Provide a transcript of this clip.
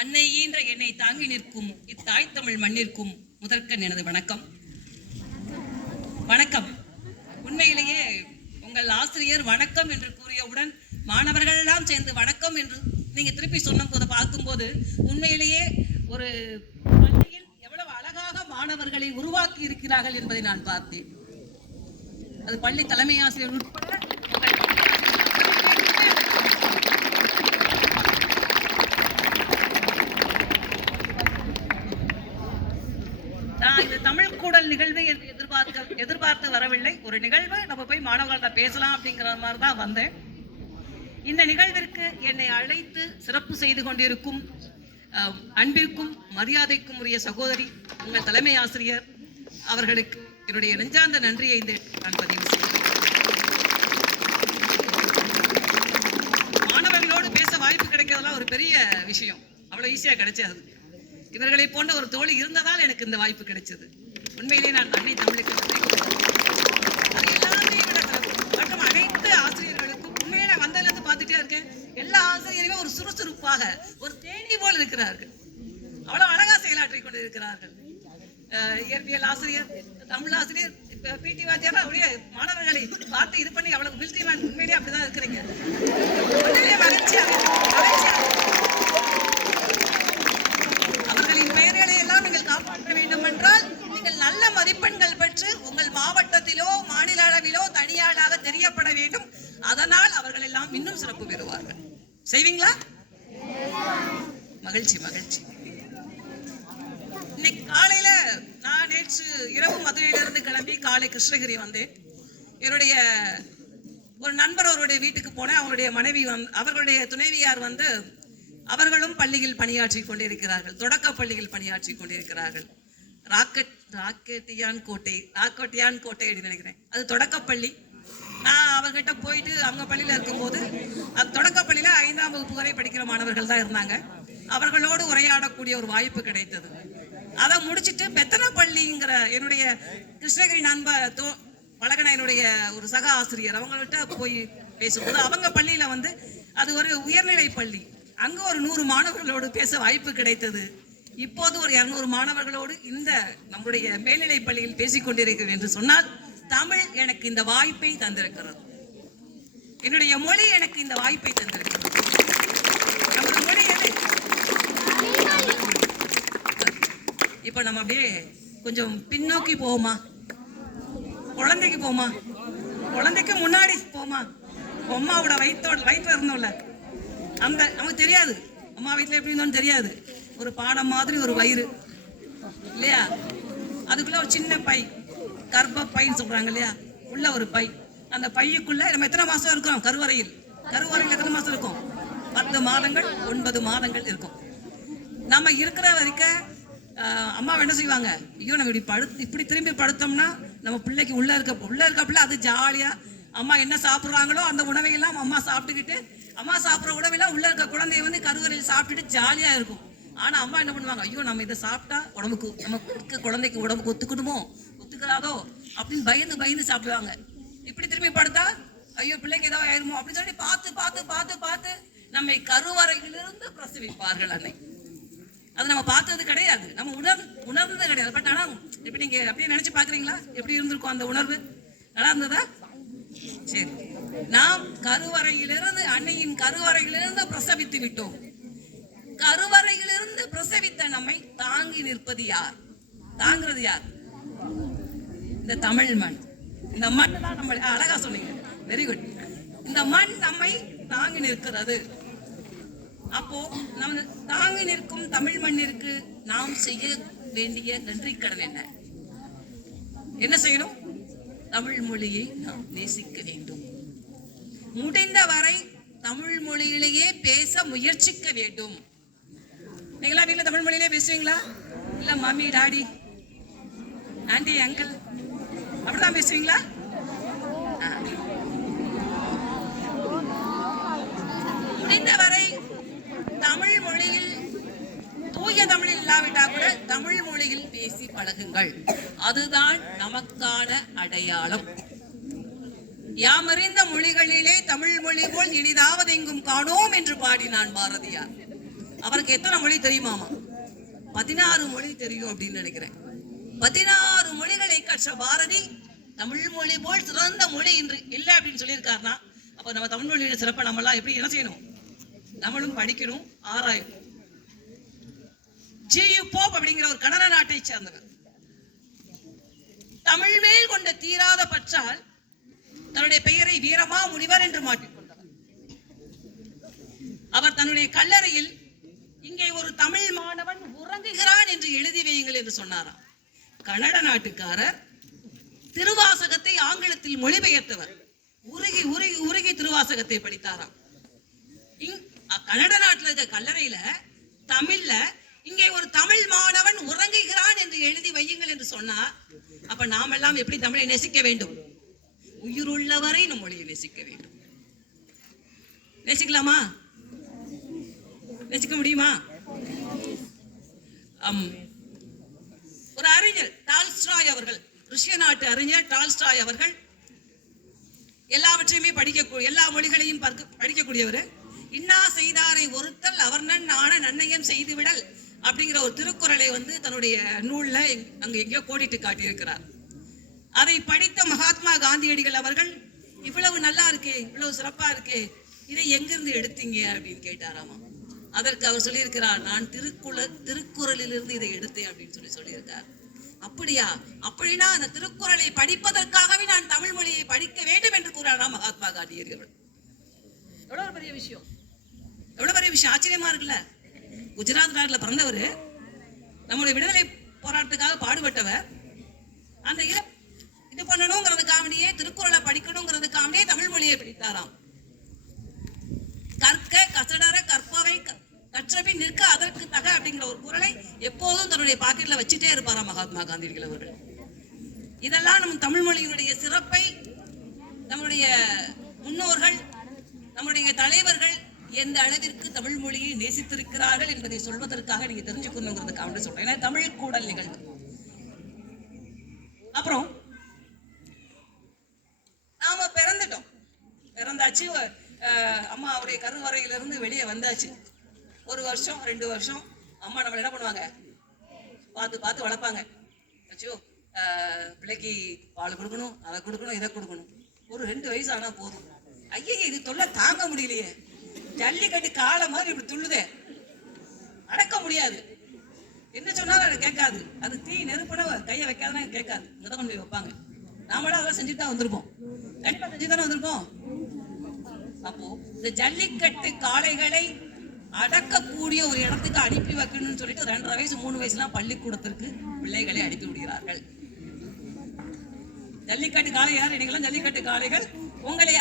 அன்னை ஈன்ற என்னை தாங்கி நிற்கும் இத்தாய் தமிழ் மண்ணிற்கும் முதற்கண் எனது வணக்கம். வணக்கம். உண்மையிலேயே உங்கள் ஆசிரியர் வணக்கம் என்று கூறியவுடன் மாணவர்கள் எல்லாம் சேர்ந்து வணக்கம் என்று நீங்க திருப்பி சொன்ன போது பார்க்கும்போது உண்மையிலேயே ஒரு பள்ளியில் எவ்வளவு அழகாக மாணவர்களை உருவாக்கி இருக்கிறார்கள் என்பதை நான் பார்த்தேன். அது பள்ளி தலைமை ஆசிரியர் உட்பட இது தமிழ் கூடல் நிகழ்வு என்று எதிர்பார்த்து வரவில்லை. ஒரு நிகழ்வு நம்ம போய் மாணவர்கள்ட்ட பேசலாம் அப்படிங்கிற மாதிரி தான் வந்தேன். இந்த நிகழ்விற்கு என்னை அழைத்து சிறப்பு செய்து கொண்டிருக்கும் அன்பிற்கும் மரியாதைக்கும் உரிய சகோதரி உங்கள் தலைமை ஆசிரியர் அவர்களுக்கு என்னுடைய நெஞ்சார்ந்த நன்றியை நான் பதிவு செய்கிறேன். மாணவர்களோடு பேச வாய்ப்பு கிடைக்கிறதெல்லாம் ஒரு பெரிய விஷயம். அவ்வளவு ஈஸியா கிடைச்சது. இவர்களை போன்ற ஒரு தோழி இருந்ததால் எனக்கு இந்த வாய்ப்பு கிடைச்சது. உண்மையிலேயே நான் அன்னை தமிழுக்கு எல்லாமே மற்றும் அனைத்து ஆசிரியர்களுக்கும் உண்மையில வந்ததுலேருந்து பார்த்துட்டே இருக்கேன். எல்லா ஆசிரியருமே ஒரு சுறுசுறுப்பாக ஒரு தேனி போல் இருக்கிறார்கள். அவ்வளவு அழகா செயலாற்றி கொண்டு இருக்கிறார்கள். இயற்பியல் ஆசிரியர், தமிழ் ஆசிரியர், பிடி வாத்தியாரா அப்படியே மாணவர்களை பார்த்து இது பண்ணி அவ்வளவு மில்ட்ரிமேன். உண்மையிலேயே அப்படிதான் இருக்கிறீங்க. மகிழ்ச்சியாக காப்பாற்ற வேண்டும் என்றால் நீங்கள் நல்ல மதிப்பெண்கள் பெற்று உங்கள் மாவட்டத்திலோ மாநில அளவிலோ தனியாளாக தெரியப்பட வேண்டும். அதனால் அவர்கள் எல்லாம் இன்னும் சிறப்பு பெறுவார்கள். செய்வீங்களா? மகிழ்ச்சி மகிழ்ச்சி. இன்னைக்கு காலையில நான் நேற்று இரவு மதுரையிலிருந்து கிளம்பி காலை கிருஷ்ணகிரி வந்தேன். என்னுடைய ஒரு நண்பர் அவருடைய வீட்டுக்கு போனேன். அவருடைய மனைவி அவர்களுடைய துணைவியார் அவர்களும் பள்ளியில் பணியாற்றி கொண்டிருக்கிறார்கள். தொடக்க பள்ளியில் பணியாற்றி கொண்டிருக்கிறார்கள். ராக்கெட்டியான் கோட்டை நினைக்கிறேன். அது தொடக்கப்பள்ளி. நான் அவர்கிட்ட போயிட்டு அவங்க பள்ளியில இருக்கும்போது அது தொடக்கப்பள்ளியில 5ஆம் வகுப்பு வரை படிக்கிற மாணவர்கள் தான் இருந்தாங்க. அவர்களோடு உரையாடக்கூடிய ஒரு வாய்ப்பு கிடைத்தது. அதை முடிச்சுட்டு பெத்தனப்பள்ளிங்கிற என்னுடைய கிருஷ்ணகிரி நண்பர் பழகின என்னுடைய ஒரு சக ஆசிரியர் அவங்கள்ட்ட போய் பேசும்போது அவங்க பள்ளியில அது ஒரு உயர்நிலை பள்ளி. அங்க ஒரு 100 மாணவர்களோடு பேச வாய்ப்பு கிடைத்தது. இப்போது ஒரு 200 மாணவர்களோடு இந்த நம்முடைய மேல்நிலை பள்ளியில் பேசிக் கொண்டிருக்கிறேன் என்று சொன்னால் தமிழ் எனக்கு இந்த வாய்ப்பை தந்திருக்கிறது. என்னுடைய மொழி எனக்கு இந்த வாய்ப்பை தந்திருக்கிறது. நம்முடைய மொழி எது? இப்ப நம்ம அப்படியே கொஞ்சம் பின்னோக்கி போவோமா? குழந்தைக்கு போமா? குழந்தைக்கு முன்னாடி போமா? அம்மாவோட வயிற்றுல இருந்தோம்ல, அந்த நமக்கு தெரியாது அம்மா வீட்டில் எப்படி இருந்தோன்னு தெரியாது. ஒரு பானம் மாதிரி ஒரு வயிறு இல்லையா? அதுக்குள்ள ஒரு சின்ன பை, கர்ப்பப்பைன்னு சொல்றாங்க இல்லையா? உள்ள ஒரு பை. அந்த பையுக்குள்ள நம்ம எத்தனை மாசம் இருக்கோம்? கருவறையில் எத்தனை மாசம் இருக்கும்? 10 மாதங்கள் 9 மாதங்கள் இருக்கும். நம்ம இருக்கிற வரைக்கும் அம்மா என்ன செய்வாங்க? ஐயோ நம்ம இப்படி திரும்பி படுத்தோம்னா நம்ம பிள்ளைக்கு உள்ள இருக்க பிள்ளை அது ஜாலியா அம்மா என்ன சாப்பிட்றாங்களோ அந்த உணவையெல்லாம் அம்மா சாப்பிட்டுக்கிட்டு அம்மா சாப்பிட்ற உணவெல்லாம் உள்ள இருக்க குழந்தைய கருவறையில் சாப்பிட்டுட்டு ஜாலியா இருக்கும். ஆனா அம்மா என்ன பண்ணுவாங்க? ஐயோ நம்ம இதை சாப்பிட்டா நமக்கு குழந்தைக்கு உடம்புக்கு ஒத்துக்கிறாதோ அப்படின்னு பயந்து சாப்பிடுவாங்க. இப்படி திரும்பி படுத்தா ஐயோ பிள்ளைக்கு ஏதோ ஆயிருமோ அப்படின்னு சொல்லி பார்த்து நம்மை கருவறையிலிருந்து பிரசவிப்பார்கள். அன்னை அது நம்ம பார்த்தது கிடையாது, நம்ம உணர்ந்தது கிடையாது. பட் ஆனா இப்ப நீங்க அப்படியே நினைச்சு பாக்குறீங்களா? எப்படி இருந்திருக்கும் அந்த உணர்வு? நல்லா இருந்ததா? சரி, நாம் கருவறையிலிருந்து அன்னையின் கருவறையிலிருந்து பிரசவித்து விட்டோம். கருவறையிலிருந்து பிரசவித்த நம்மை தாங்கி நிற்பது யார்? தாங்கிறது யார்? இந்த தமிழ் மண். இந்த மண் தான் நம்ம அழகா சொன்னீங்க, வெரி குட். இந்த மண் நம்மை தாங்கி நிற்கிறது. அப்போ நம்ம தாங்கி நிற்கும் தமிழ் மண்ணிற்கு நாம் செய்ய வேண்டிய நன்றி கடன் என்ன செய்யணும்? தமிழ் மொழியை நாம் நேசிக்க வேண்டும். முடிந்த வரை தமிழ் மொழியிலேயே பேச முயற்சிக்க வேண்டும். நீங்களா வீட்டில் தமிழ் மொழியிலே பேசுவீங்களா? இல்ல மம்மி டாடி ஆண்டி அங்கிள் அப்படிதான் பேசுவீங்களா? முடிந்த வரை தமிழ் மொழியில் தூய தமிழில் இல்லாவிட்டா கூட தமிழ் மொழியில் பேசி பழகுங்கள். அதுதான் நமக்கான அடையாளம். யாமறிந்த மொழிகளிலே தமிழ் மொழி போல் இனிதாவது எங்கும் காணோம் என்று பாடினான் பாரதியார். அவருக்கு எத்தனை மொழி தெரியுமாமா? 16 மொழி தெரியும் அப்படின்னு நினைக்கிறேன். 16 மொழிகளை கற்ற பாரதி தமிழ் மொழி போல் சிறந்த மொழி இன்று இல்லை அப்படின்னு சொல்லியிருக்காருன்னா, அப்ப நம்ம தமிழ் மொழியோட சிறப்பை நம்ம எல்லாம் எப்படி என்ன செய்யணும்? நம்மளும் படிக்கணும், ஆராயணும். ஜி.யு. போப் அப்படிங்கிற ஒரு கனடா நாட்டை சேர்ந்தவர். தமிழ் மேல் கொண்ட தீராத பற்றால் தன்னுடைய பெயரை வீரமா முனிவர் என்று மாற்றிக்கொண்டவர். அவர் தன்னுடைய கல்லறையில் இங்கே ஒரு தமிழ் மாணவன் உறங்குகிறான் என்று எழுதி வையுங்கள் என்று சொன்னாராம். கனடா நாட்டுக்காரர் திருவாசகத்தை ஆங்கிலத்தில் மொழிபெயர்த்தவர். உருகி உருகி உருகி திருவாசகத்தை படித்தாராம். கனடா நாட்டில் இருக்க கல்லறையில தமிழ்ல இங்கே ஒரு தமிழ் மாணவன் உறங்குகிறான் என்று எழுதி வையுங்கள் என்று சொன்னா, அப்ப நாம் எல்லாம் எப்படி தமிழை நேசிக்க வேண்டும்? உயிருள்ளவரை நம் மொழியை நேசிக்க வேண்டும். நேசிக்கலாமா? நேசிக்க முடியுமா? ஒரு அறிஞர் டால்ஸ்டாய் அவர்கள், ருஷ்ய நாட்டு அறிஞர் டால்ஸ்டாய் அவர்கள் எல்லாவற்றையுமே படிக்கக்கூடிய, எல்லா மொழிகளையும் படிக்கக்கூடியவர். இன்னா செய்தாரை ஒருத்தல் அவர்நன் ஆன நன்னயம் செய்துவிடல் அப்படிங்கிற ஒரு திருக்குறளை தன்னுடைய நூல்ல அங்க எங்கேயோ கோடிட்டு காட்டியிருக்கிறார். அதை படித்த மகாத்மா காந்தியடிகள் அவர்கள், இவ்வளவு நல்லா இருக்கே, இவ்வளவு சிறப்பா இருக்கே, இதை எங்கிருந்து எடுத்தீங்க அப்படின்னு கேட்டாராமா. அதற்கு அவர் சொல்லியிருக்கிறார், நான் திருக்குறளிலிருந்து இதை எடுத்தேன் அப்படின்னு சொல்லியிருக்கார். அப்படியா? அப்படின்னா அந்த திருக்குறளை படிப்பதற்காகவே நான் தமிழ் மொழியை படிக்க வேண்டும் என்று கூறாராம் மகாத்மா காந்தியடிகள். எவ்வளவு பெரிய விஷயம், எவ்வளவு பெரிய விஷயம், ஆச்சரியமா இருக்குல்ல. குஜராத் நாட்டில் பிறந்தவர், நம்முடைய விடுதலை போராட்டத்துக்காக பாடுபட்டவர். அந்த இது பண்ணணுங்கிறதுக்காகவே, திருக்குறளை படிக்கணுங்கிறதுக்காகவே தமிழ் மொழியை படித்தாராம். கற்க கசடர கற்பவை கற்றபின் நிற்க அதற்கு தக அப்படிங்கிற ஒரு குறளை எப்போதும் தன்னுடைய பாக்கெட்ல வச்சுட்டே இருப்பாராம் மகாத்மா காந்தியடிகள் அவர்கள். இதெல்லாம் நம் தமிழ் மொழியினுடைய சிறப்பை நம்முடைய முன்னோர்கள், நம்முடைய தலைவர்கள் எந்த அளவிற்கு தமிழ் மொழியை நேசித்திருக்கிறார்கள் என்பதை சொல்வதற்காக நீங்க தெரிஞ்சுக்கணுங்கிறதுக்காக சொல்றேன். ஏன்னா தமிழ் கூடல் நிகழ்வு. அப்புறம் நாம பிறந்தாச்சு, அம்மாவுடைய கருவறையிலிருந்து வெளியே வந்தாச்சு. 1 வருஷம் 2 வருஷம் அம்மா நம்மள என்ன பண்ணுவாங்க? பார்த்து பார்த்து வளர்ப்பாங்க. அச்சோ, பிள்ளைக்கு பால் கொடுக்கணும், அதை கொடுக்கணும், இதை கொடுக்கணும். ஒரு 2 வயசு ஆனா போதும். ஐயே, இது தொல்லை தாங்க முடியலையே, ஜல்லிக்கட்டு காலை மாதிரி இப்படி துள்ளுதே, அடக்க முடியாது, என்ன சொன்னாலும் அதை கேட்காது. அது தீ நெருப்புன கையை வைக்காதுன்னா கேட்காது, இங்கதான் கொண்டு போய் வைப்பாங்க. நாமளும் அதெல்லாம் செஞ்சுட்டு தான் வந்திருப்போம், கண்டிப்பா செஞ்சு தானே வந்திருப்போம். அப்போ இந்த ஜல்லிக்கட்டு காளைகளை அடக்கக்கூடிய ஒரு இடத்துக்கு அனுப்பி வைக்கணும்னு சொல்லிட்டு 2.5 வயசு 3 வயசுலாம் பள்ளிக்கூடத்திற்கு பிள்ளைகளை அனுப்பி விடுகிறார்கள். ஜல்லிக்கட்டு காளை யார்? நீங்களாம் ஜல்லிக்கட்டு காளைகள், உங்களை